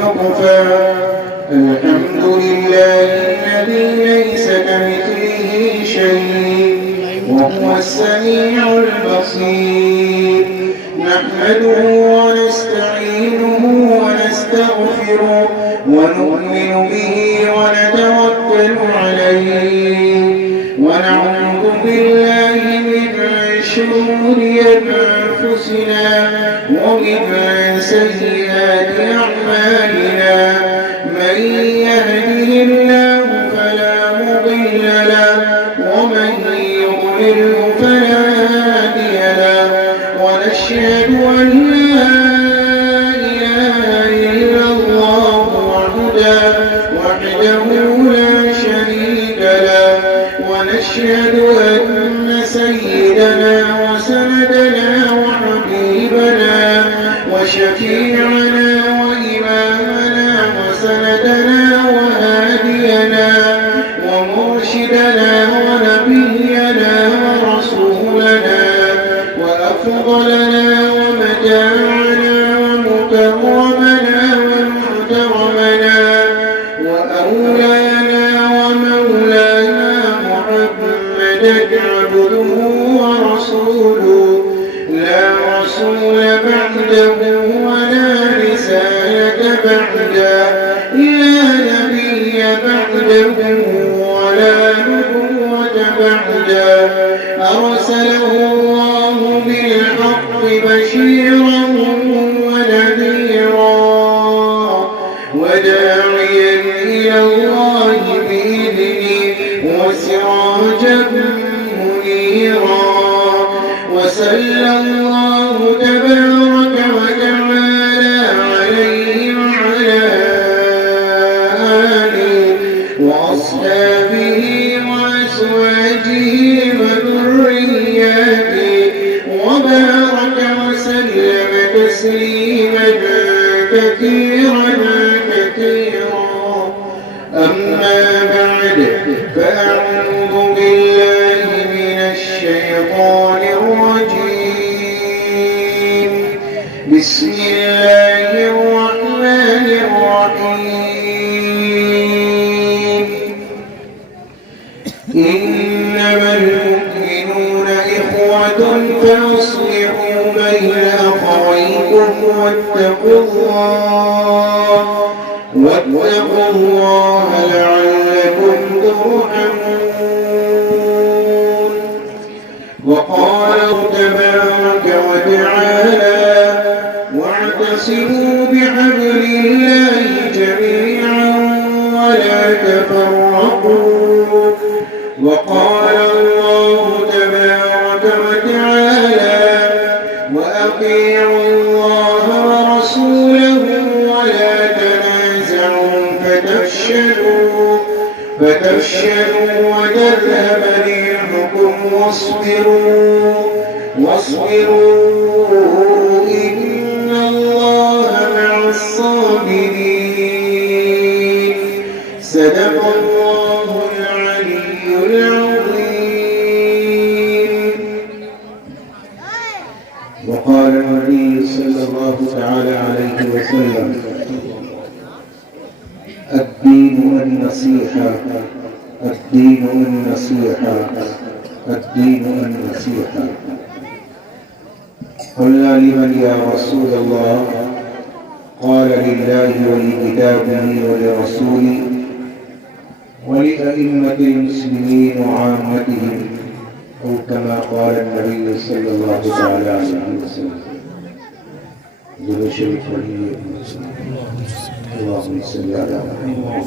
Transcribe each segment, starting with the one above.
نطفة. الحمد لله الذي ليس كمثله شيء وهو السميع البصير. نحمده ونستعينه ونستغفره ونؤمن به ونتوكل عليه ونعوذ بالله من شرور أنفسنا ومن سيئات أعمالنا. من يهده الله فلا مضل له ومن يضلل فلا هادي له. ونشهد أن لا إله إلا الله وحده لا شريك له. ونشهد أن سيدنا وسندنا وحبيبنا وشفيعنا وإمامنا وسندنا وهادينا ومرشدنا ونبينا ورسولنا وأفضلنا ومتاعنا ومكرمنا ومحترمنا وأولانا ومولانا محمدا عبده ورسوله لا رسول بعده ولا رسالة بعده لا نبي بعده ولا نبوة بعده. أرسله الله بالحق بشيرا ونذيرا وداعيا إلى الله بإذنه وسراجا منيرا. وصلى الله تبارك وتعالى عليه وعلى آله وأصحابه وأزواجه وذرياته وبارك وسلم تسليما كثيرا كثيرا. أما بعد فأعوذ بالله من الشيطان الرجيم. بسم الله الرحمن الرحيم. إنما المؤمنون إخوة فأصلحوا بين أخويكم واتقوا الله لعلكم ترحمون. وقال تبارك وتعالى واعتصموا بحبل الله جميعا ولا تفرقوا. وقال الله تبارك وتعالى وأطيعوا الله ورسوله ولا تنازعوا فتفشلوا وتذهب ريحكم واصبروا إن الله مع الصابرين. صدق الله العلي العظيم. وقال النبي صلى الله تعالى عليه وسلم الدين النصيحة الدين النصيحة الدين النصيحة. قلنا لمن يا رسول الله؟ قال لله ولكتابه ولرسوله ولأئمة المسلمين وعامتهم أو كما قال النبي صلى الله تعالى عليه وسلم. درود شريف اللهم صل على محمد.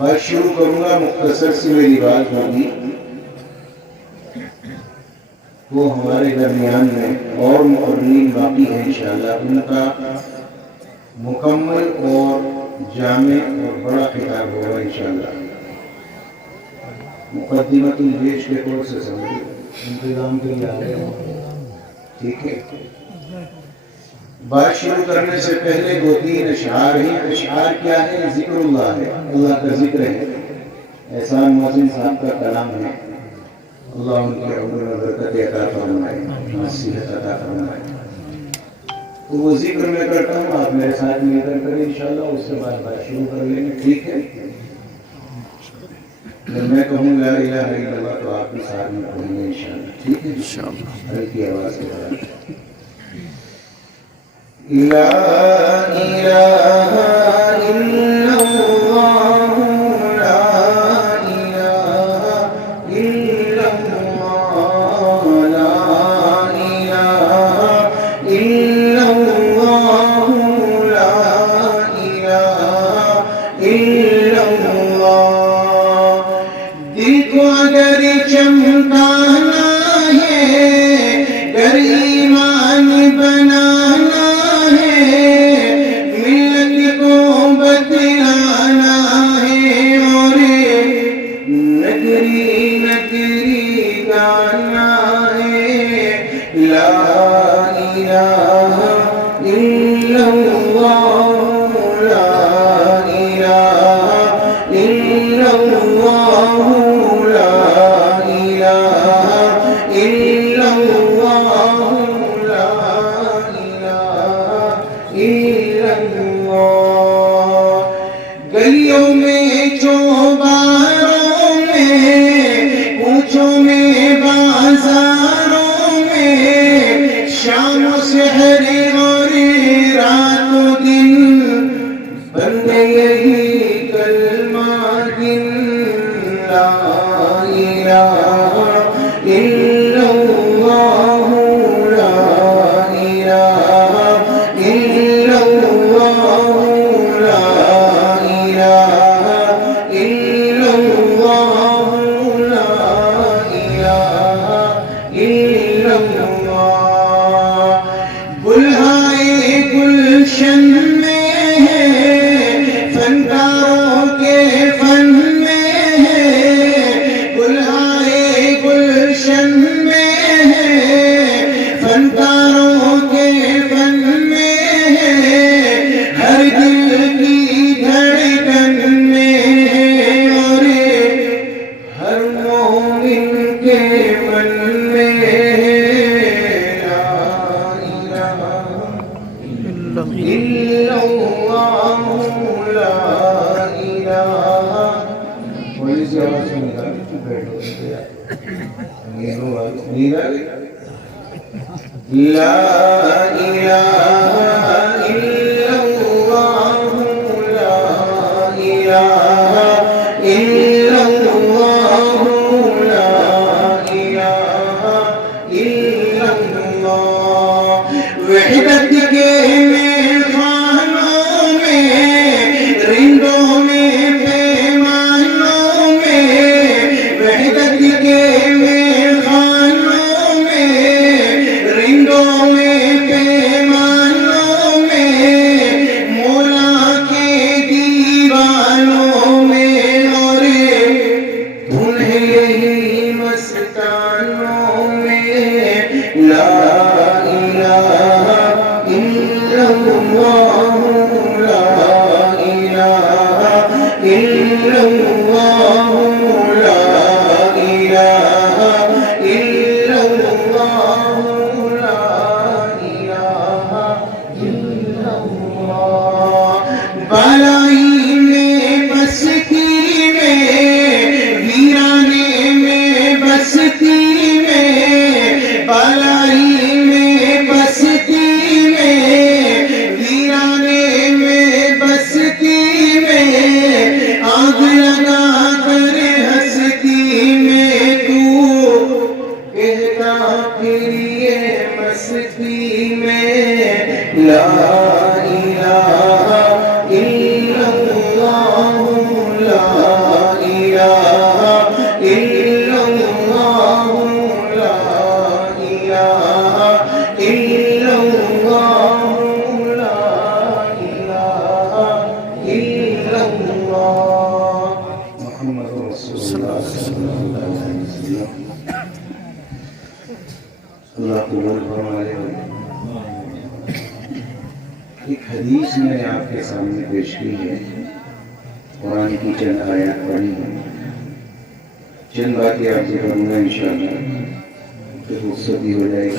بات شروع کروں گا، مختصر سی میری بات ہوگی. وہ ہمارے درمیان میں اور مقررین باقی ہیں انشاءاللہ، ان کا مکمل اور جامع اور بڑا خطاب ہوگا انشاءاللہ. مقدمۃ الجیش کے طور سے سمجھو، انتظام کے لیے آگے ہوں. ٹھیک ہے، بات شروع کرنے سے پہلے 2-3 اشعار ہیں. اشعار کیا ہے؟ ذکر اللہ ہے، اللہ کا ذکر ہے. احسان محسن صاحب کا کلام ہے. اللہ ان کے عمر میں برکت عطا فرمائے، نصیحت عطا فرمائے. تو وہ ذکر میں کرتا ہوں، آپ میرے ساتھ مل کر کریں انشاءاللہ. اس کے بعد بات شروع کر لیں گے. ٹھیک ہے، جب میں کہوں لا الہ الا اللہ تو آپ بھی ساتھ میں پڑھیں گے انشاءاللہ. ٹھیک ہے انشاءاللہ، ہلکی آواز سے پڑھیں. لا الہ الا اللہ، لا الہ الا اللہ، لا الہ الا اللہ، لا الہ الا اللہ. دل کو اگر چمکانا ہے، گر ایمان بنانا ہے، ملت کو بتلانا ہے، اور نگری نگری گانا ہے. لا الہ الا اللہ، لا الہ الا اللہ، لا الہ الا اللہ، لا الہ الا اللہ. گلیوں میں چوباروں میں، کوچوں میں بازاروں میں، شام و سحر اور رات و دن، بندے یہی کلمہ گن. لا الہ الا اللہ، لا الہ الا اللہ، لا الہ الا اللہ، لا الہ الا اللہ. بلہائے گلشن میں ہے، فنکاروں کے فن میں ہے. بلہائے گلشن میں ہے، فنکاروں کے فن میں ہے. ہر دل کی دھڑکن میں ہے، اور ہر مومن کے من میں ہے. لا الہ الا اللہ، لا الہ. تھوڑی سی آواز سے نکال کے بیٹھو. لا الہ الا اللہ، لا الہ الا اللہ، لا الہ الا اللہ. وحدت کے میخانوں میں، رندوں میں پیمانوں میں، وحدت کے میخانوں میں، رندوں میں پیمانوں رسول اللہ صلی اللہ علیہ وسلم. اللہ قبول فرمائے. ایک حدیث میں نے آپ کے سامنے پیش کی ہے. قرآن کی چند آیات پڑھی ہیں. چند باتیں آپ سے کروں گا انشاءاللہ، پھر رخصتی ہو جائے گی.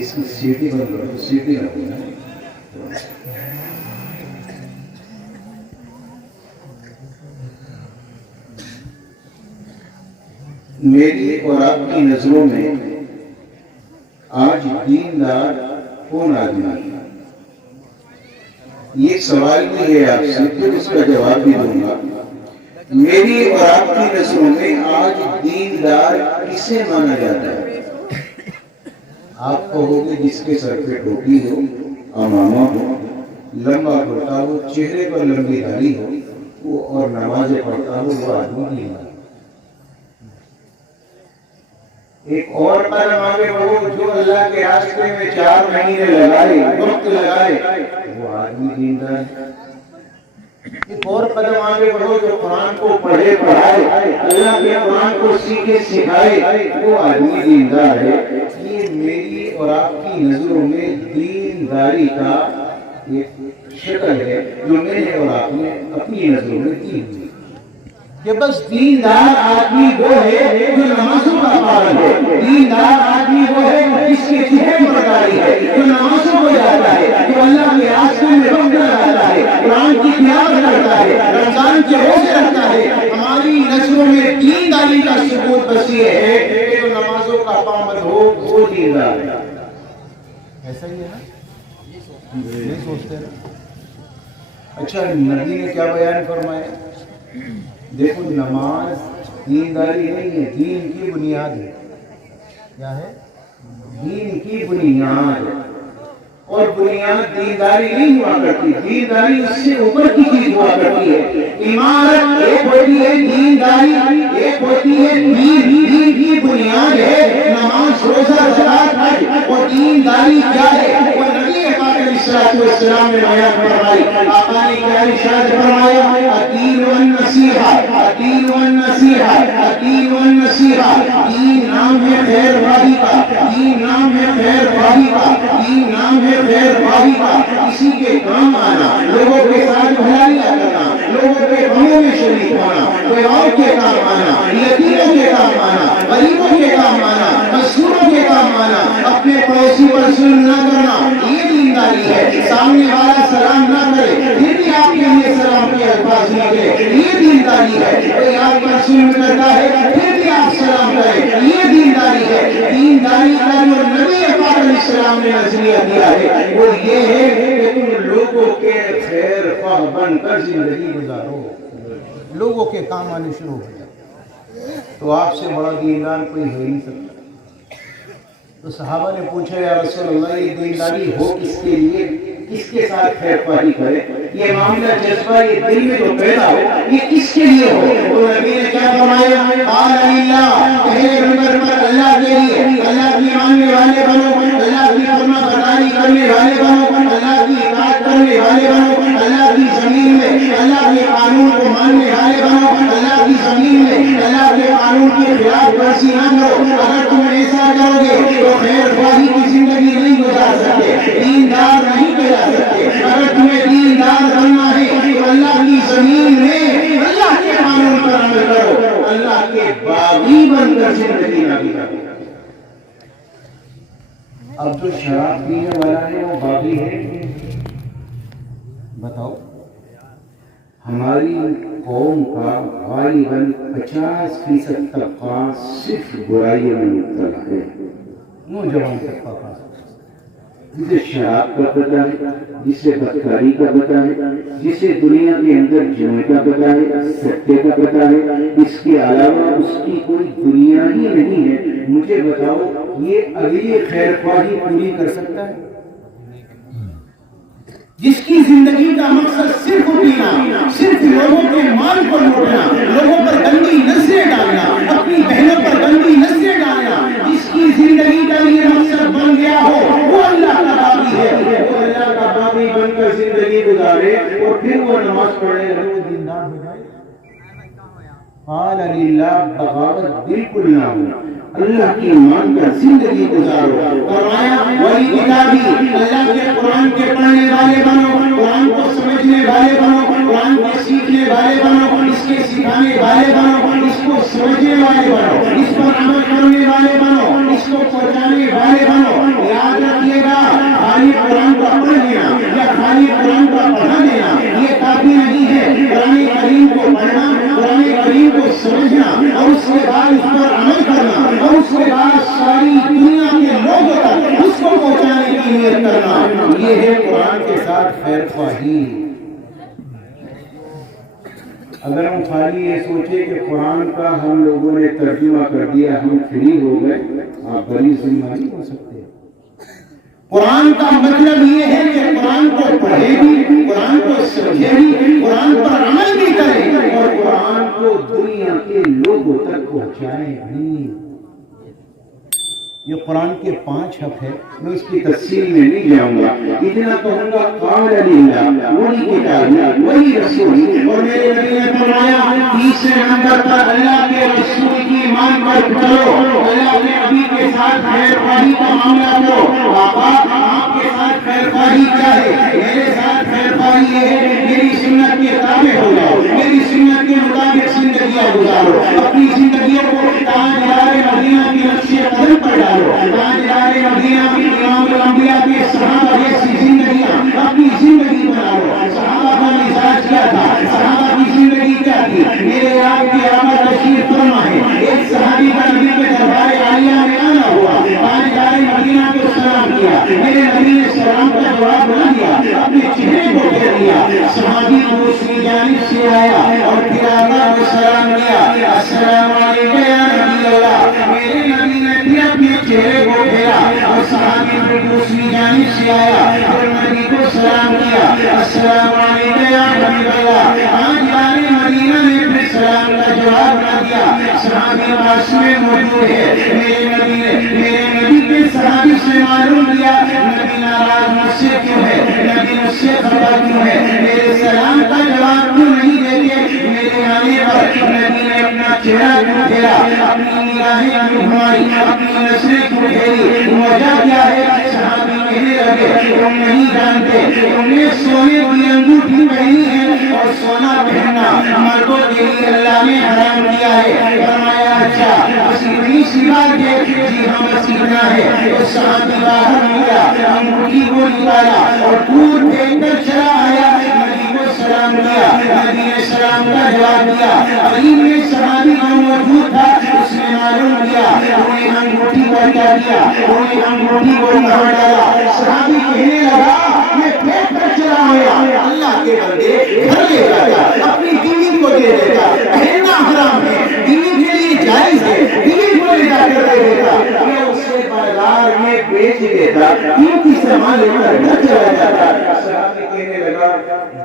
اس کی سیٹی بند کرو، سیٹی رکھو نا. میری اور آپ کی نظروں میں آج دیندار کون آدمی ہے؟ یہ سوال بھی ہے آپ سے، پھر اس کا جواب بھی دوں گا. میری اور آپ کی نظروں میں آج دیندار کسے مانا جاتا ہے؟ آپ کہو گے جس کے سر پہ ٹوپی ہو، امامہ ہو، لمبا کرتا ہو، چہرے پر لمبی داڑھی ہو، وہ اور نمازیں پڑھتا ہو، وہ آدمی دیندار. ایک اور قدم آگے بڑھو، جو اللہ کے راستے میں 4 مہینے لگائے، وقت لگائے، وہ آدمی دیندار ہے. ایک اور قدم آگے بڑھو، جو قرآن کو پڑھے پڑھائے، اللہ کے قرآن کو سیکھے سکھائے، وہ آدمی دیندار ہے. یہ میری اور آپ کی نظروں میں دینداری کا ایک شکل ہے جو میں نے اور آپ نے اپنی نظروں میں کی ہوئی کہ بس دیندار آدمی وہ ہے جو نمازوں کا پابند ہے. دیندار آدمی وہ ہے جس کے چہرے پر داڑھی ہے، جو نمازوں کو جاتا ہے، جو اللہ کے راستے میں وقت لگاتا ہے، قرآن کی تلاوت کرتا ہے، رمضان کے روزے رکھتا ہے. ہماری نظروں میں دینداری کا ثبوت بس یہ ہے کہ جو نمازوں کا پابند ہو وہ دیندار ہے. ایسا ہی ہے نا؟ نہیں سوچتے نا؟ اچھا، نبی نے کیا بیان فرمایا؟ دیکھو، نماز دینداری نہیں ہے، دین کی بنیاد ہے. کیا ہے؟ دین کی بنیاد. اور بنیاد دینداری نہیں ہوا کرتی، دینداری اس سے اوپر کی چیز ہوا کرتی ہے. عمارت ایک ہوتی ہے، دینداری ایک ہوتی ہے. دین کی بنیاد ہے نماز، روزہ، زکات، حج. اور دینداری کیا ہے؟ وہ نبی پاک علیہ السلام نے بیان فرمائی. آقا نے کیا ارشاد فرمایا؟ الدین والنصیحہ، الدین والنصیحہ، الدین والنصیحہ. دین نام ہے خیر خواہی کا، دین نام ہے خیر خواہی کا، دین نام ہے خیر خواہی کا. کسی کے کام آنا، لوگوں کے ساتھ بھلائیاں کرنا، لوگوں کے غموں میں شریک ہونا، بیواؤں کے کام آنا، یتیموں کے کام آنا، غریبوں کے کام آنا، مظلوموں کے کام آنا، اپنے پڑوسی پر ظلم نہ کرنا، یہ دینداری ہے. سامنے والا سلام نہ کرے پھر بھی آپ کے لیے سلام کے الفاظ نکلے، یہ دینداری ہے. کوئی آپ پر ظلم کرتا ہے پھر بھی آپ سلام کریں، یہ دینداری ہے. دینداری کا جو نبی پاک علیہ السلام نے نظریہ دیا ہے وہ یہ ہے کہ تم لوگوں کے خیر خواہ بن کر زندگی گزارو، لوگوں کے کام آنے شروع ہو جائے. تو آپ سے بڑا دیندار کوئی ہو نہیں سکتا. تو صحابہ نے پوچھا، یا رسول اللہ، یہ دینداری ہو کس کے لیے، کس کے ساتھ خیر خواہی کرے؟ یہ معاملہ جذبہ یہ دل میں جو پیدا ہو، یہ کس کے لیے ہو؟ تو نبی نے کیا فرمایا؟ قال اللہ، پہلے نمبر پر اللہ کے لیے. اللہ کی ماننے والے بنو، اللہ کی فرما برداری کرنے والے بنو، اللہ کی اطاعت کرنے والے بنو. اللہ کی زمین میں اللہ کے قانون کو ماننے والے بنو. اللہ کی زمین میں اللہ کے قانون کی خلاف ورزی نہ کرو. اگر تم ایسا کرو گے تو خیر خواہی کی زندگی نہیں گزار سکتے، دیندار نہیں کہلا سکتے. اگر تمہیں دیندار بننا ہے تو اللہ کی زمین میں اللہ کے قانون پر عمل کرو، اللہ کے باغی بن کر زندگی نہ گزارو. اب جو شراب پینے والا ہے وہ باغی ہے؟ بتاؤ. ہماری قوم کا غالباً 50% طبقہ صرف برائیوں میں مبتلا ہے. نوجوان طبقہ، جسے شراب کا پتہ ہے، جسے بدکاری کا پتہ ہے، جسے دنیا کے اندر جوئے کا پتہ ہے، سٹے کا پتہ ہے، اس کے علاوہ اس کی کوئی دنیا ہی نہیں ہے. مجھے بتاؤ، یہ اگلی خیر خواہی پوری کر سکتا ہے؟ جس کی زندگی کا مقصد صرف پینا، صرف لوگوں کے مال کو لوٹنا، لوگوں پر گندی نظریں ڈالنا، اپنی بہنوں پر گندی نظریں ڈالنا، جس کی زندگی کا یہ مقصد بن گیا ہو، وہ اللہ کا باغی ہے. وہ اللہ کا باغی بن کر زندگی گزارے اور پھر وہ نماز پڑھے، وہ دیندار ہو قال للہ بغاوت بالکل نہ ہو، اللہ کی مان کر زندگی گزارو. فرمایا وہی کتابی، اللہ کے قرآن کے پڑھنے والے بنو، قرآن کو سمجھنے والے بنو، قرآن کو سیکھنے والے بنو، اس کے سکھانے والے بنو، اس کو سمجھنے والے بنو، اس پر عمل کرنے والے بنو، اس کو پہنچانے والے بنو. یاد رکھیے گا خالی قرآن کا پڑھ لینا یا خالی قرآن کا پڑھا لینا یہ کافی نہیں ہے. قرآن کریم کو پڑھنا، قرآن کریم کو سمجھنا اور اس کے بعد اس پر عمل کرنا اور اس کے بعد ساری دنیا کے لوگوں تک اس کو پہنچانے کی نیت کرنا، یہ ہے قرآن کے ساتھ خیر خواہی. اگر ہم خالی یہ سوچے کہ قرآن کا ہم لوگوں نے ترجمہ کر دیا ہم فری ہو گئے، آپ بڑی ذمہ نہیں ہو سکتے. قرآن کا مطلب یہ ہے کہ قرآن کو پڑھے بھی، قرآن کو سمجھے بھی، قرآن پر عمل بھی کرے اور قرآن کو دنیا کے لوگوں تک پہنچائے بھی. یہ قرآن کے 5 حق ہے، میں اس کی تفصیل میں نہیں جاؤں گا. اتنا کہوں گا قال للہ، وہی کتاب وہی رسول. اور میرے نبی نے فرمایا 30 نمبر پر اللہ کے رسول کی ایمان پر چلو، اللہ کے نبی کے ساتھ خیر خواہی کا معاملہ کرو. آپ کے ساتھ خیر خواہی کیا ہے؟ میرے ساتھ خیر خواہی یہ ہے میری سنت کے تابع ہو جاؤ، میری سنت کے مطابق زندگیاں گزارو، اپنی زندگیوں کو تاجدار مدینہ کی نقش قدم پر ڈالو. تاجدار مدینہ کی امام الانبیاء کے صحابہ جیسی زندگیاں اپنی زندگی بناؤ. صحابہ کا مزاج کیا تھا؟ صحابہ کی زندگی کیا تھی؟ میرے آپ کی آمد تشریف فرما ہے. ایک صحابی کا نبی کے دربار عالیہ میں آنا ہوا، تاجدار مدینہ کو سلام کیا، میرے نبی نے سلام کا جواب نہ دیا، اپنے چہرے کو پھیر دیا. صحابی دوسری جانب سے آیا اور پھر آقا کو سلام کیا، السلام علیکم یا نبی اللہ. میرے نبی نے پھر اپنے چہرے کو پھیرا اور صحابی پھر دوسری جانب سے آیا، پھر نبی کو سلام کیا، السلام علیکم یا نبی اللہ. آج یار مدینہ نے پھر سلام کا جواب نہ دیا. صحابی پاس میں موجود ہے. میرے نبی کے صحابی سے معلوم کیا نبی ناراض مجھ سے کیوں ہے، نبی مجھ سے خفا کیوں ہے، میرے سلام کا جواب کیوں نہیں دیتے. میرے آنے پر نبی نے اپنا چہرہ کیوں پھیرا، اپنی نگاہیں کیوں گھمائی، اپنی نظریں کیوں پھیری؟ وجہ کیا ہے؟ صحابی کہنے لگے تم نہیں جانتے، تم نے سونے کی انگوٹھی پہنی ہے اور سونا پہننا مردوں کے لیے اللہ نے حرام کیا ہے. فرمایا اچھا بس اتنی سی بات ہے؟ جی ہم بس اتنا ہے. تو صحابی باہر نکلا، انگوٹھی کو نکالا اور دودھ پھینک کر چلا آیا. نبی کو سلام کیا، نبی نے سلام کا جواب دیا. قریب میں صحابی جو موجود تھا اس نے معلوم کیا انہیں انگوٹھی کو کیا دیا، انہیں انگوٹھی کو کہاں ڈالا. صحابی کہنے لگا میں پھینک کر چلا آیا. اللہ کے بندے گھر لے جاتا، اپنی بیوی کو دے دیتا. پہننا حرام ہے، بیوی کے لیے جائز ہے، بیوی کو لے جا کر دے دیتا یا اسے بازار میں بیچ دیتا، قیمتی سامان لے کر گھر چلا جاتا. صحابی کہنے لگا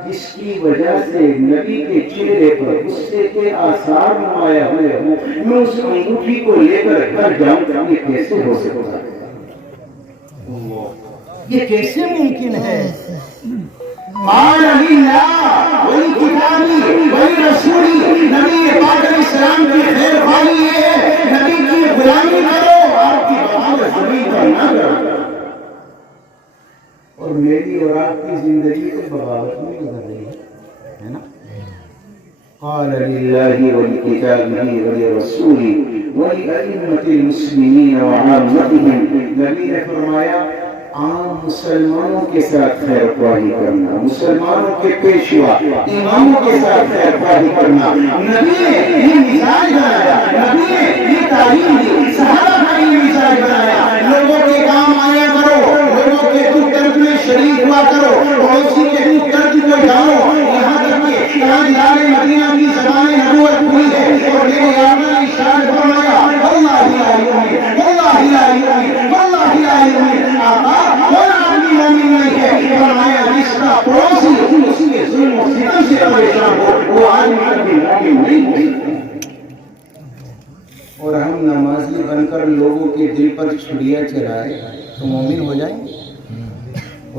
جس کی وجہ سے نبی کے چہرے پر غصے کے آثار نمایاں ہوئے ہوں، میں اس انگوٹھی کو لے کر گھر جاؤں، یہ کیسے ہو سکتا ہے؟ یہ کیسے ممکن ہے؟ قال للہ، وہی کتابی وہی رسولی. نبی پاک علیہ السلام کی خیر خواہی یہ ہے نبی کی غلامی کرو، آپ کی بغاوت زمین پر نہ کرو. اور میری اور آپ کی زندگی تو بغاوت میں گزر رہی ہے نا. قال للہ ولکتابہ ولرسولہ ولأئمة المسلمین وعامتهم. نبی نے فرمایا عام مسلمانوں کے ساتھ خیر خواہی کرنا، مسلمانوں کے پیشوا اماموں کے ساتھ خیر خواہی کرنا. نبی نے یہ مزاج بنایا، نبی نے یہ تعلیم دی، صحابہ کا یہ مزاج بنایا. لوگوں کے کام آیا کرو، لوگوں کے دکھ درد میں شریک ہوا کرو، پڑوسی کے دکھ درد کو جانو. یہاں تک کہ تاجدار مدینہ کی زبان نبوت ہوئی ہے اور میرے آقا نے ارشاد فرمایا واللہ لا یؤمن، واللہ لا یؤمن، واللہ لا یؤمن. آقا کون آدمی مومن نہیں ہے؟ فرمایا جس کا پڑوسی اس کے ظلم و ستم سے پریشان ہو وہ آدمی کبھی مومن نہیں ہے. اور ہم نمازی بن کر لوگوں کے دل پر چھڑیاں چلائے تو مومن ہو جائیں گے؟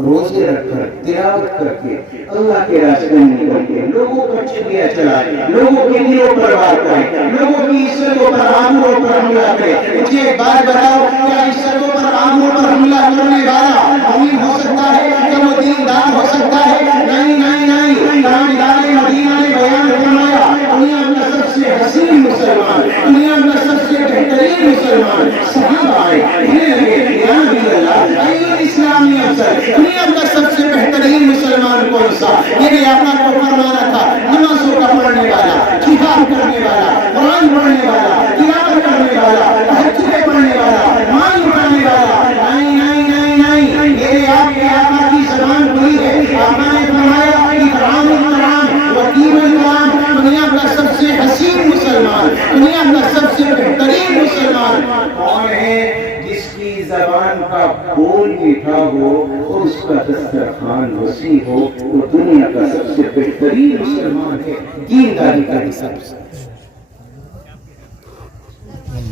روزے رکھ کر تلاوت کر کے اللہ کے راستے میں نکل کے لوگوں پر چڑیا چلائے، لوگوں کے لیے پرواہ کرے، لوگوں کی عزتوں پر آبروں پر حملہ کرے. مجھے ایک بات بتاؤ، کیا عزتوں پر آبروں پر حملہ کرنے والا امین ہو سکتا ہے؟ کیا وہ دیندار ہو سکتا ہے؟ نہیں نہیں نہیں. تاجدار مدینہ نے بیان فرمایا دنیا کا سب سے حسین مسلمان، دنیا کا سب سے بہترین مسلمان صحابہ آئے، کہنے لگے یا نبی اللہ ایہ اسلامی افضل، دنیا کا سب سے بہترین مسلمان کون سا؟ یہ بھی آپ کو فرمانا تھا نمازوں کا پڑھنے والا، جہاد کرنے والا، قرآن پڑھنے والا، تلاوت کرنے والا، تہجد پڑھنے والا، مال اٹھانے والا. نہیں نہیں نہیں نہیں، یہ آپ کے آقا کی زبان کھلی ہے. آقا نے فرمایا اکرام الکرام وکیم الکرام، دنیا کا سب سے حسین مسلمان، دنیا کا سب سے بہترین مسلمان کون ہے؟ جس کی زبان کا بول میٹھا ہو اور اس کا دسترخوان وسیع ہو، وہ دنیا کا سب سے بہترین مسلمان ہے. دینداری کا حساب سے.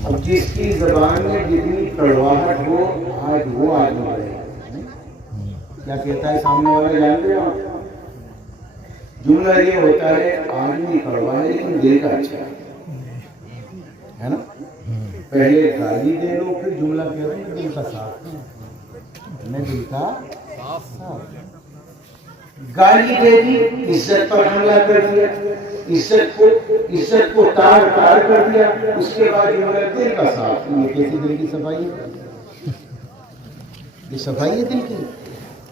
اب جس کی زبان میں جتنی کڑواہٹ ہو، آج وہ آدمی رہے. کیا کہتا ہے سامنے والا جانتے ہیں آپ؟ جملہ یہ ہوتا ہے آدمی کڑوا ہے لیکن دل کا اچھا ہے نا. پہلے گالی دے لو پھر جملہ کہہ رہے ہیں دل کا صاف، میں دل کا صاف. گالی دے دی، عزت پر حملہ کر دیا، عزت کو تار تار کر دیا، اس کے بعد جملہ دل کا صاف. یہ کیسی دل کی صفائی ہے؟ یہ صفائی ہے دل کی.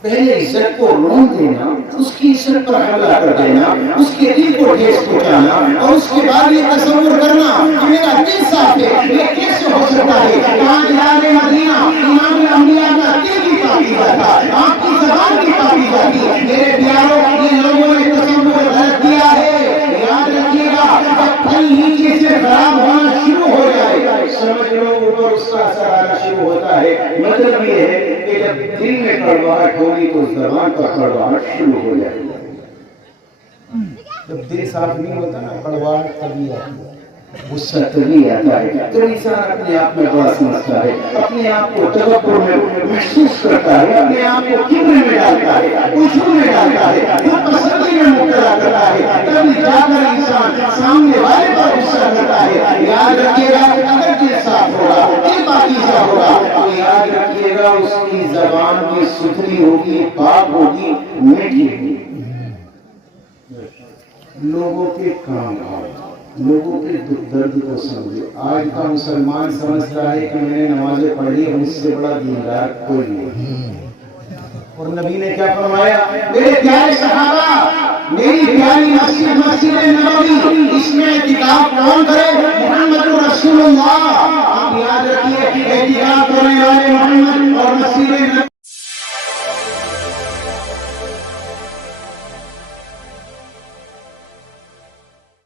پہلے عزت کو رون دینا، اس کی عزت پر حملہ کر دینا، اس کے دل کو ٹھیس پہنچانا، اور اس کے بعد یہ تصور کرنا کہ میرا دل صاف ہے. یہ کیسے ہو سکتا ہے؟ تاجدار مدینہ امام الانبیاء کا دل بھی پاکیزہ تھا، آپ کی زبان بھی پاکیزہ تھی. میرے پیاروں، یہ لوگوں نے تصور غلط کیا ہے. یاد رکھیے گا، جب پھل نیچے سے خراب ہونا شروع ہو جائے، سمجھ لو اوپر اس کا اثر آنا شروع ہوتا ہے. مطلب یہ ہے کہ جب دل میں کڑواہٹ ہوگی تو زبان پر کڑواہٹ شروع ہو جائے گی. جب دل صاف نہیں ہوتا نا، کڑواہٹ تبھی آتی ہے، غصہ تبھی آتا ہے. تو انسان اپنے آپ میں بڑا سمجھتا ہے، اپنے آپ کو تکبر میں محسوس کرتا ہے، اپنے آپ کو کبر میں ڈالتا ہے، عجب میں ڈالتا ہے، خود پسندی میں مبتلا کرتا ہے. تبھی جا کر انسان سامنے والے پر غصہ کرتا ہے. یاد رکھیے گا، اگر دل صاف ہوگا، دل پاکیزہ ہوگا، تو یاد رکھیے گا اس کی زبان بھی ستھری ہوگی، پاک ہوگی، میٹھی ہوگی. لوگوں کے کام آؤ، لوگوں کے دکھ درد کو سمجھو. آج کا مسلمان سمجھتا ہے کہ میں نے نمازیں پڑھی، مجھ سے بڑا دیندار کوئی نہیں. اور نبی نے کیا فرمایا؟ میرے پیارے صحابہ، میری پیاری مسجد نبوی، اس میں اعتکاف کون کرے؟ محمد رسول اللہ. آپ یاد رکھیے، اعتکاف کرنے والے محمد اور مسجد